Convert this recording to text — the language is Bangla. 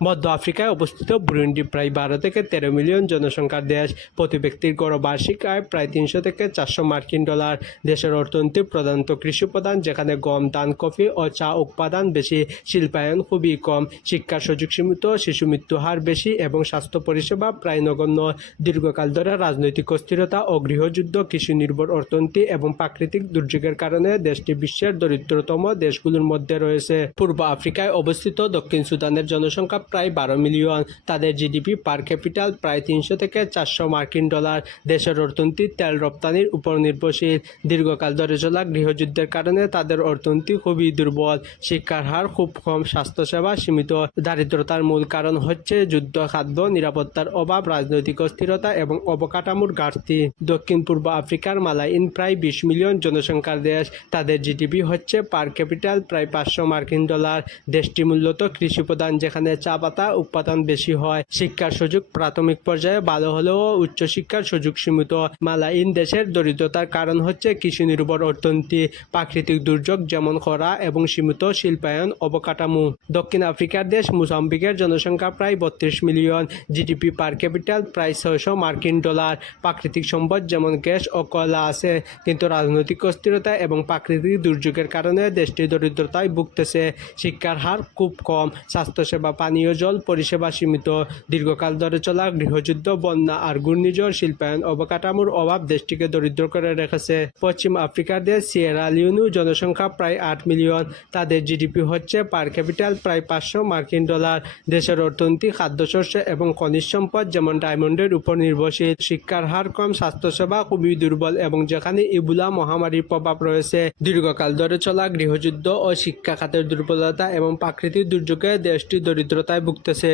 মধ্য আফ্রিকায় অবস্থিত বুরুন্ডি প্রায় বারো থেকে তেরো মিলিয়ন জনসংখ্যার দেশ। প্রতি ব্যক্তির গড় বার্ষিক আয় প্রায় তিনশো থেকে চারশো মার্কিন ডলার। দেশের অর্থনীতি প্রধানত কৃষি প্রধান যেখানে গম, ধান, কফি ও চা উৎপাদন বেশি, শিল্পায়ন খুবই কম, শিক্ষার সুযোগ সীমিত, শিশু মৃত্যু হার বেশি এবং স্বাস্থ্য পরিষেবা প্রায় নগণ্য। দীর্ঘকাল ধরে রাজনৈতিক অস্থিরতা ও গৃহযুদ্ধ কৃষি নির্ভর অর্থনীতি এবং প্রাকৃতিক দুর্যোগের কারণে দেশটি বিশ্বের দরিদ্রতম দেশগুলোর মধ্যে রয়েছে। পূর্ব আফ্রিকায় অবস্থিত দক্ষিণ সুদানের জনসংখ্যা প্রায় বারো মিলিয়ন। তাদের জিডিপি পার ক্যাপিটাল প্রায় তিনশো থেকে চারশো মার্কিন ডলার। দেশের অর্থনীতি তেল রপ্তানির উপর নির্ভরশীল। দীর্ঘকাল ধরে চলা গৃহযুদ্ধের কারণে তাদের অর্থনীতি খুবই দুর্বল। শিক্ষার হার খুব কম, স্বাস্থ্যসেবা সীমিত। দারিদ্রতার মূল কারণ হচ্ছে যুদ্ধ, খাদ্য, নিরাপত্তার অভাব, রাজনৈতিক অস্থিরতা এবং অবকাঠামোর ঘাটতি। দক্ষিণ পূর্ব আফ্রিকার মালাইন প্রায় বিশ মিলিয়ন জনসংখ্যার দেশ। তাদের জিডিপি হচ্ছে পার ক্যাপিটাল প্রায় পাঁচশো মার্কিন ডলার। দেশটি মূলত কৃষি প্রধান যেখানে চা পাতা উৎপাদন বেশি হয়। শিক্ষার সুযোগ প্রাথমিক পর্যায়ে ভালো হলেও উচ্চশিক্ষার সুযোগ সীমিত। মালাইন দেশের দরিদ্রতার কারণ হচ্ছে কৃষি নির্ভর অর্থনীতি, প্রাকৃতিক দুর্যোগ যেমন খরা এবং সীমিত শিল্পায়ন অবকাঠামো। দক্ষিণ আফ্রিকার দেশ মোজাম্বিকের জনসংখ্যা প্রায় বত্রিশ মিলিয়ন। জিডিপি পার ক্যাপিটাল প্রায় ছয়শো মার্কিন ডলার। প্রাকৃতিক সম্পদ যেমন গ্যাস ও কয়লা আছে, কিন্তু রাজনৈতিক অস্থিরতা এবং প্রাকৃতিক দুর্যোগের কারণে দেশটি দরিদ্রতায় ভুগতেছে। শিক্ষার হার খুব কম, স্বাস্থ্যসেবা, পানীয় জল পরিষেবা সীমিত। দীর্ঘকাল ধরে চলা গৃহযুদ্ধ, বন্যা আর ঘূর্ণিঝড় শিল্পায়ন অবকাঠামোর অভাব দেশটিকে দরিদ্র করে রেখেছে। পশ্চিম আফ্রিকার দেশ, সিয়েরা লিওনু জনসংখ্যা প্রায় আট মিলিয়ন। তাদের জিডিপি হচ্ছে পার ক্যাপিটাল প্রায় পাঁচশো মার্কিন ডলার। দেশের অর্থনীতি, খাদ্যশস্য এবং খনিজ সম্পদ যেমন ডায়মন্ডের উপর নির্ভরশীল, শিক্ষার হার কম, স্বাস্থ্যসেবা খুবই দুর্বল এবং যেখানে ইবুলা মহামারীর প্রভাব রয়েছে। দীর্ঘকাল ধরে চলা গৃহযুদ্ধ ও শিক্ষা খাতের দুর্বলতা এবং প্রাকৃতিক দুর্যোগে দেশটি দরিদ্রতায় ভুগতেছে।